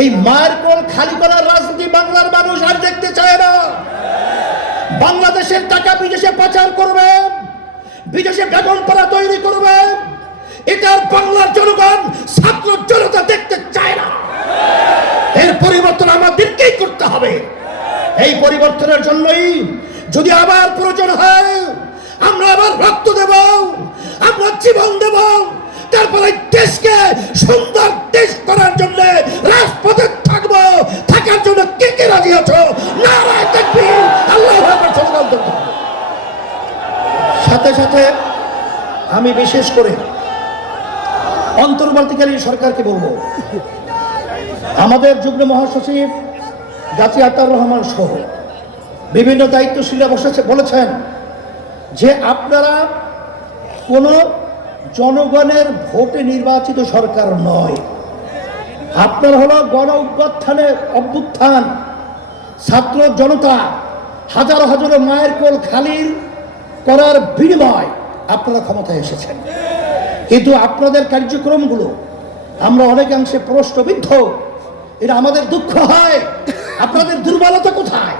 এই মায়ের কোল খালি করার রাজনীতি বাংলার মানুষ আর দেখতে চায় না। বাংলাদেশের টাকা বিদেশে পাচার করবে, বিদেশে বেগম পাড়া তৈরি করবে। এটার বাংলার জনগণ, ছাত্র জনতা দেখতে চায় না। এর পরিবর্তন আমাদেরকেই করতে হবে। এই পরিবর্তনের জন্যই যদি আবার প্রয়োজন হয়, আমরা আবার রক্ত দেব, আমরা জীবন দেব, তারপরে দেশকে সুন্দর দেশ করার জন্য সাথে সাথে আমি বিশেষ করে অন্তর্বর্তীকালীন সরকারকে বলব। আমাদের যুগ্ম মহাসচিব গাজী আতার রহমান সহ বিভিন্ন দায়িত্বশীলরা বসেছে বলেছেন যে আপনারা কোনো জনগণের ভোটে নির্বাচিত সরকার নয়। আপনার হলো গণ অভ্যুত্থানের অভ্যুত্থান, ছাত্র জনতা, হাজারো হাজারো মায়ের কোল খালির করার বিনিময় আপনারা ক্ষমতায় এসেছেন। কিন্তু আপনাদের কার্যক্রমগুলো আমরা অনেকাংশে প্রশ্নবিদ্ধ। এটা আমাদের দুঃখ হয়। আপনাদের দুর্বলতা কোথায়?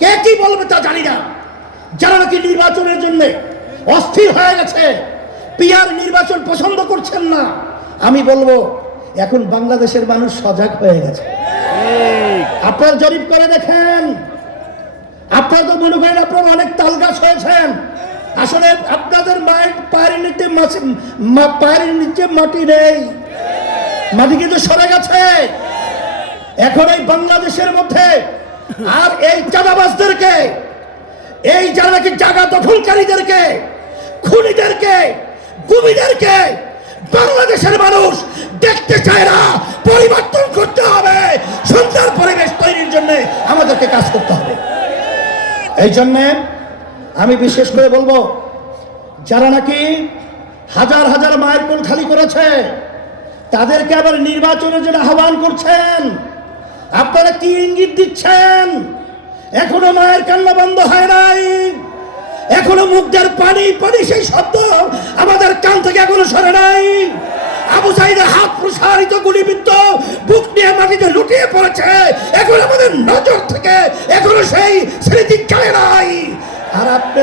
কে কি বলবে তা জানি না। যারা নাকি নির্বাচনের জন্য অস্থির হয়ে গেছে পিয়ার নির্বাচন পছন্দ করছেন না, আমি বলব, এখন বাংলাদেশের মানুষ সজাগ হয়ে গেছে। আপনার জরিপ করে দেখেন। আপনার তো মনে করেন আপনারা অনেক তাল গাছ হয়েছেন আসলে আপনাদের মায়ের পায়ের মাছ- পায়ের নিচে মাটি নেই। মাটি কিন্তু সরে গেছে। এখন এই বাংলাদেশের মধ্যে আর এই চাঁদাবাজদেরকে, এই যারা নাকি জায়গা দখলকারীদেরকে, খুনিদেরকে, গুমিদেরকে বাংলাদেশের মানুষ দেখতে চায় না। পরিবর্তন করতে হবে। সুন্দর পরিবেশ তৈরির জন্য আমাদেরকে কাজ করতে হবে। এই জন্যে আমি বিশেষ করে বলব যারা নাকি হাজার হাজার মায়ের কোল খালি করেছে, তাদেরকে আবার নির্বাচনের জন্য আহ্বান করছেন। আপনারা কি ইঙ্গিত দিচ্ছেন? এখনও মায়ের কান্না বন্ধ হয় নাই? এখনও মুখদের পানি পানি সেই শব্দ আমাদের কান থেকে এখনও সরে নাই? আবু সাইদের হাত প্রসারিত গুলিবিদ্ধ, বুক নিয়ে মাটিতে লুটিয়ে পড়েছে। এখন আমাদের নজর থেকে এখনও সেই স্মৃতি চলে নাই আর আপনি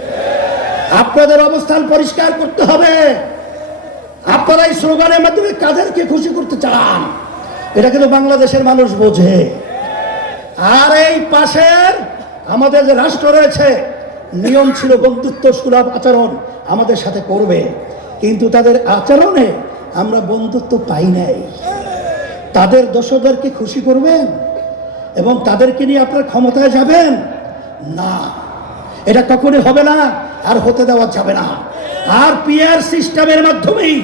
আপনাদের অবস্থান পরিষ্কার করতে হবে। আপনারা এই স্লোগানের মাধ্যমে কাদেরকে খুশি করতে চান? এটা কিন্তু বাংলাদেশের মানুষ বোঝে। আর এই পাশের আমাদের যে রাষ্ট্র রয়েছে, নিয়ম ছিল বন্ধুত্ব সুলভ আচরণ আমাদের সাথে করবে। কিন্তু তাদের আচরণে আমরা বন্ধুত্ব পাই নাই। তাদের দোষদেরকে খুশি করবেন এবং তাদেরকে নিয়ে আপনার ক্ষমতায় যাবেন? না। এটা কখনই হবে না। আর হতে দেওয়া যাবে না। আর পিয়ার সিস্টেমের মাধ্যমেই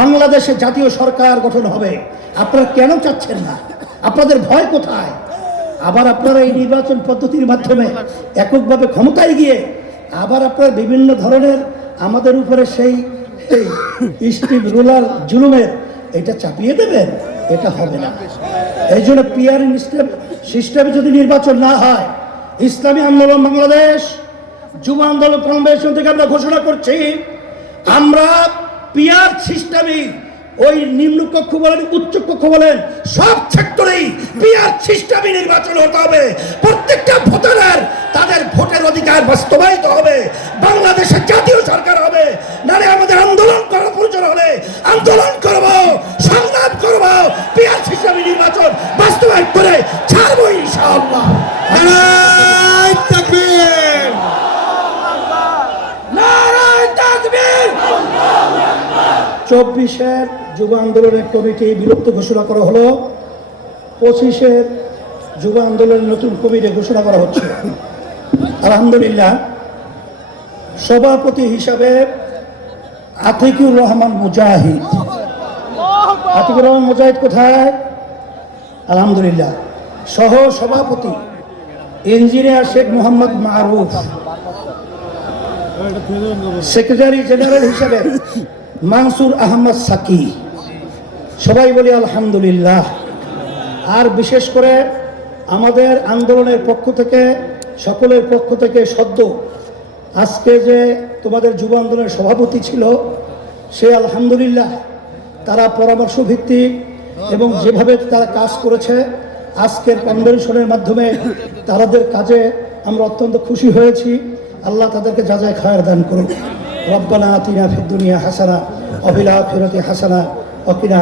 বাংলাদেশে জাতীয় সরকার গঠন হবে। আপনারা কেন চাচ্ছেন না? আপনাদের ভয় কোথায়? আবার আপনারা এই নির্বাচন পদ্ধতির মাধ্যমে এককভাবে ক্ষমতায় গিয়ে আবার আপনার বিভিন্ন ধরনের আমাদের উপরে সেই স্টিম রুলার জুলুমের এটা চাপিয়ে দেবেন? এটা হবে না। এই জন্য পিয়ার সিস্টেম, সিস্টেমে যদি নির্বাচন না হয়, ইসলামী আন্দোলন বাংলাদেশ যুব আন্দোলন কনভেনশন থেকে আমরা ঘোষণা করছি, আমরা পিয়ার সিস্টেমে ওই নিম্ন কক্ষ বলেন উচ্চ কক্ষ বলেন, সব সেক্টরেই পিয়ার সিস্টেমে নির্বাচন হতে হবে। প্রত্যেকটা ভোটারের তাদের ভোটের অধিকার বাস্তবায়িত হবে। বাংলাদেশের জাতীয় সরকার হবে। নারে আমাদের আন্দোলন করার প্রয়োজন হলে আন্দোলন করব, সংগ্রাম করব পিয়ার সিস্টেমে নির্বাচন বাস্তবায়ন করে চব্বিশের যুব আন্দোলনের কমিটি বিলুপ্ত ঘোষণা করা হলো। পঁচিশের যুব আন্দোলনের নতুন কমিটি ঘোষণা করা হচ্ছে। আলহামদুলিল্লাহ, সভাপতি হিসাবে আতিকুর রহমান মুজাহিদ। আতিকুর রহমান মুজাহিদ কোথায়? আলহামদুলিল্লাহ সহ সভাপতি engineer Sheikh Mohammad Maruf. Secretary general হিসেবে মানসুর আহমদ সাকি। সবাই বলি আলহামদুলিল্লাহ। আর বিশেষ করে আমাদের আন্দোলনের পক্ষ থেকে, সকলের পক্ষ থেকে সদ্য আজকে যে তোমাদের যুব আন্দোলনের সভাপতি ছিল, সে আলহামদুলিল্লাহ তারা পরামর্শ ভিত্তিক এবং যেভাবে তারা কাজ করেছে, আজকের কনভেনশনের মাধ্যমে তাদের কাজে আমরা অত্যন্ত খুশি হয়েছি। আল্লাহ তাদেরকে যা যায় খায়ের দান করুক। রব্বানা আতিনা ফিদ দুনিয়া হাসানা অবিলা ফিরতি হাসানা অকিনা